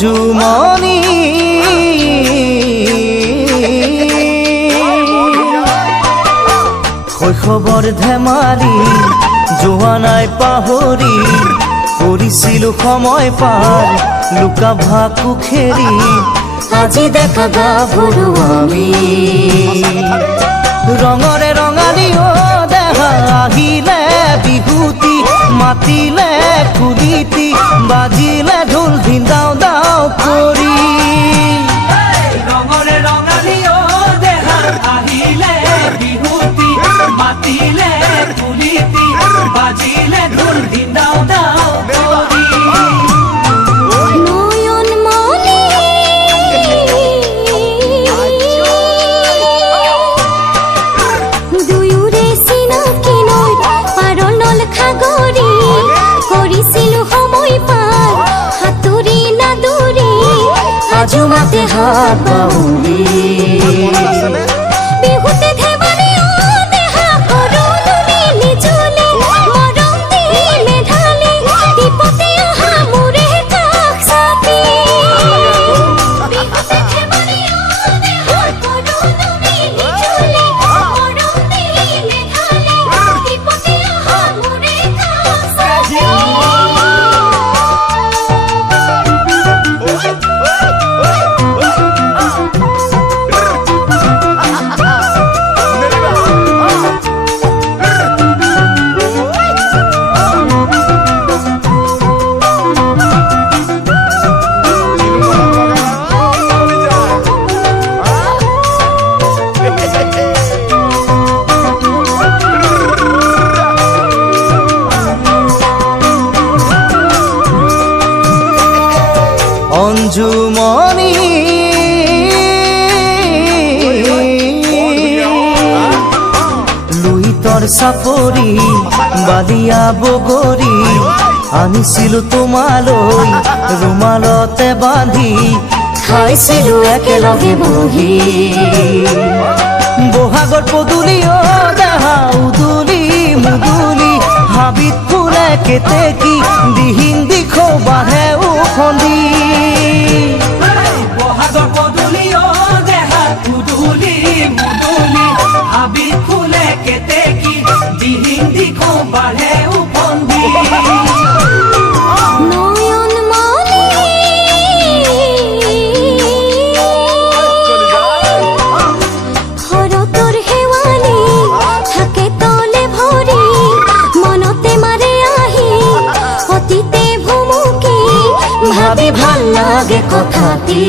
অঞ্জুমণি শৈশৱৰ ধেমালি যোৱা নাই পাহৰি কৰিছিলো সময় পাৰ লুকা ভাকু খেৰি আজি দেখা গাভৰু আমি ৰঙৰে ৰঙালী দেখা আহিলে বিহুতি মাতিলে কুলিতি বাজিলে ঢোল ধিন্দাও দাও কৰি ৰঙৰে ৰঙালী দেখা আহিলে বিহুতি মাতিলে কুলিতি বাজিলে ঢোল ধিন্দাও দাও কৰি আজুমাতে হাত বাউলি বিহুতে ধেমালি দেহা কৰো তুমি নিজলে মৰম দিলে ঢালি দীপতে অহা মোৰে কাষ চাপি বিহুতে ধেমালি দেহা কৰো তুমি নিজলে মৰম দিলে ঢালি দীপতে অহা মোৰে কাষ চাপি অঞ্জুমণি লুইতৰ চাপৰি বালিয়া বগৰী আনিছিলো তোমালৈ ৰুমালতে বান্ধি খাইছিলো একেলগে বহি বহাগৰ পদূলি দেহা উদুলি মুদুলি হাবিত ফুলে কেতেকী দিহিং দিখো বাঢ়ে উফন্দি বহাগৰ পদূলি দেহা উদুলি মুদুলি হাবিত ফুলে কেতেকী দিহিং দিখো বাঢ়ে উফন্দি ভাবি ভাল লাগে কথাটি